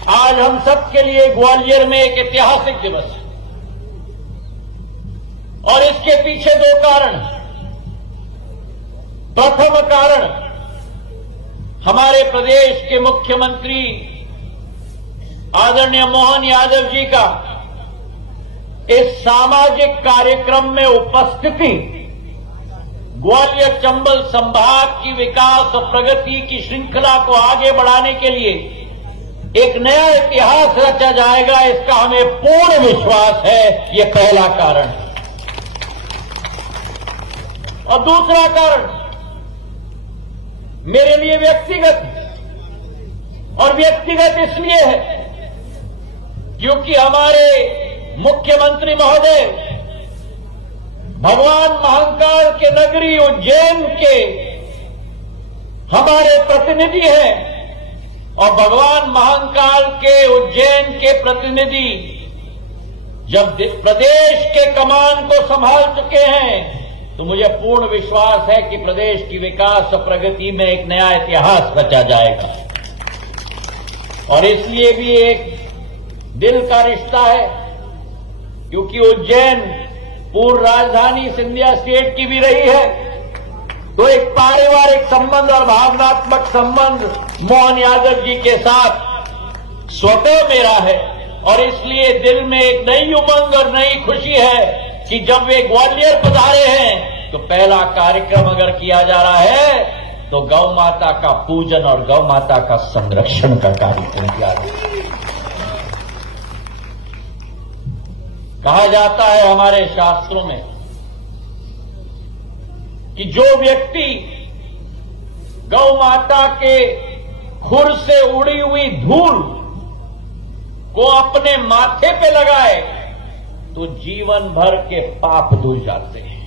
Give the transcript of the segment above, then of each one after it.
आज हम सबके लिए ग्वालियर में एक ऐतिहासिक दिवस है और इसके पीछे दो कारण। प्रथम कारण, हमारे प्रदेश के मुख्यमंत्री आदरणीय मोहन यादव जी का इस सामाजिक कार्यक्रम में उपस्थिति ग्वालियर चंबल संभाग की विकास और प्रगति की श्रृंखला को आगे बढ़ाने के लिए एक नया इतिहास रचा जाएगा, इसका हमें पूर्ण विश्वास है। ये पहला कारण है। और दूसरा कारण मेरे लिए व्यक्तिगत है, और व्यक्तिगत इसलिए है क्योंकि हमारे मुख्यमंत्री महोदय भगवान महाकाल के नगरी उज्जैन के हमारे प्रतिनिधि हैं, और भगवान महाकाल के उज्जैन के प्रतिनिधि जब प्रदेश के कमान को संभाल चुके हैं तो मुझे पूर्ण विश्वास है कि प्रदेश की विकास और प्रगति में एक नया इतिहास रचा जाएगा। और इसलिए भी एक दिल का रिश्ता है क्योंकि उज्जैन पूर्व राजधानी सिंधिया स्टेट की भी रही है, तो एक पारिवारिक संबंध और भावनात्मक संबंध मोहन यादव जी के साथ स्वतः मेरा है। और इसलिए दिल में एक नई उमंग और नई खुशी है कि जब वे ग्वालियर पधारे हैं तो पहला कार्यक्रम अगर किया जा रहा है तो गौ माता का पूजन और गौ माता का संरक्षण का कार्यक्रम किया जा रहा है। कहा जाता है हमारे शास्त्रों में कि जो व्यक्ति गौ माता के खुर से उड़ी हुई धूल को अपने माथे पे लगाए तो जीवन भर के पाप धुल जाते हैं।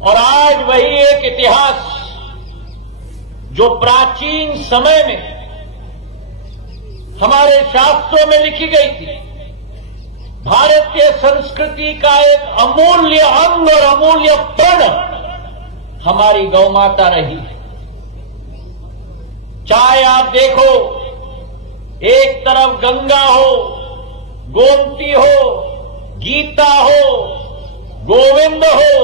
और आज वही एक इतिहास जो प्राचीन समय में हमारे शास्त्रों में लिखी गई थी, भारतीय संस्कृति का एक अमूल्य अंग और अमूल्य प्रण हमारी गौ माता रही है। चाहे आप देखो, एक तरफ गंगा हो, गोमती हो, गीता हो, गोविंद हो,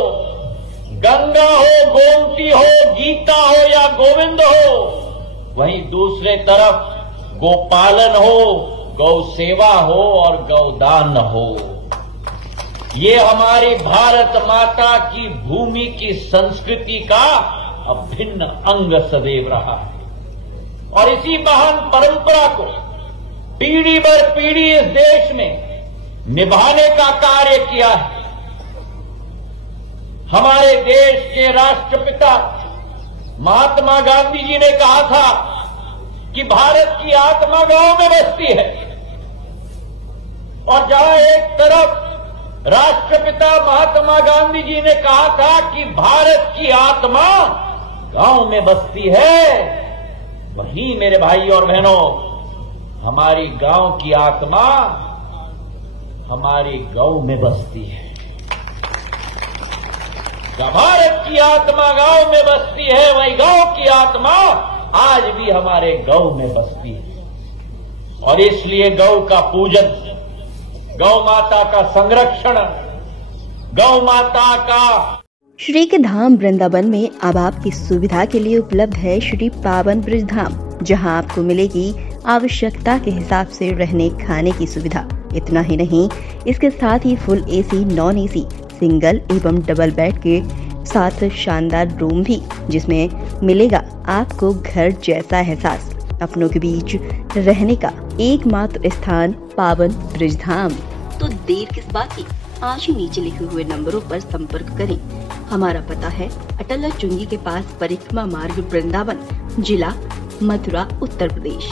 गंगा हो, गोमती हो, गीता हो या गोविंद हो, वहीं दूसरे तरफ गोपालन हो, गौ सेवा हो और गौदान हो। ये हमारी भारत माता की भूमि की संस्कृति का अभिन्न अंग सदैव रहा है। और इसी महान परंपरा को पीढ़ी दर पीढ़ी इस देश में निभाने का कार्य किया है। हमारे देश के राष्ट्रपिता महात्मा गांधी जी ने कहा था कि भारत की आत्मा गांव में बसती है। और जहां एक तरफ राष्ट्रपिता महात्मा गांधी जी ने कहा था कि भारत की आत्मा गांव में बसती है, वहीं मेरे भाई और बहनों, हमारी गांव की आत्मा हमारी गौ में बसती है। भारत की आत्मा गांव में बसती है, वही गांव की आत्मा आज भी हमारे गौ में बसती है। और इसलिए गौ का पूजन, गौ माता का संरक्षण, गौ माता का श्री के धाम वृंदावन में अब आपकी सुविधा के लिए उपलब्ध है श्री पावन ब्रज धाम, जहां आपको मिलेगी आवश्यकता के हिसाब से रहने खाने की सुविधा। इतना ही नहीं, इसके साथ ही full AC, non AC, single एवं डबल बेड के साथ शानदार रूम भी, जिसमें मिलेगा आपको घर जैसा एहसास। अपनों के बीच रहने का एकमात्र स्थान पावन ब्रज धाम। तो देर किस बात की, आज ही नीचे लिखे हुए नंबरों पर संपर्क करें। हमारा पता है अटल चुंगी के पास, परिक्रमा मार्ग, वृंदावन, जिला मथुरा, उत्तर प्रदेश।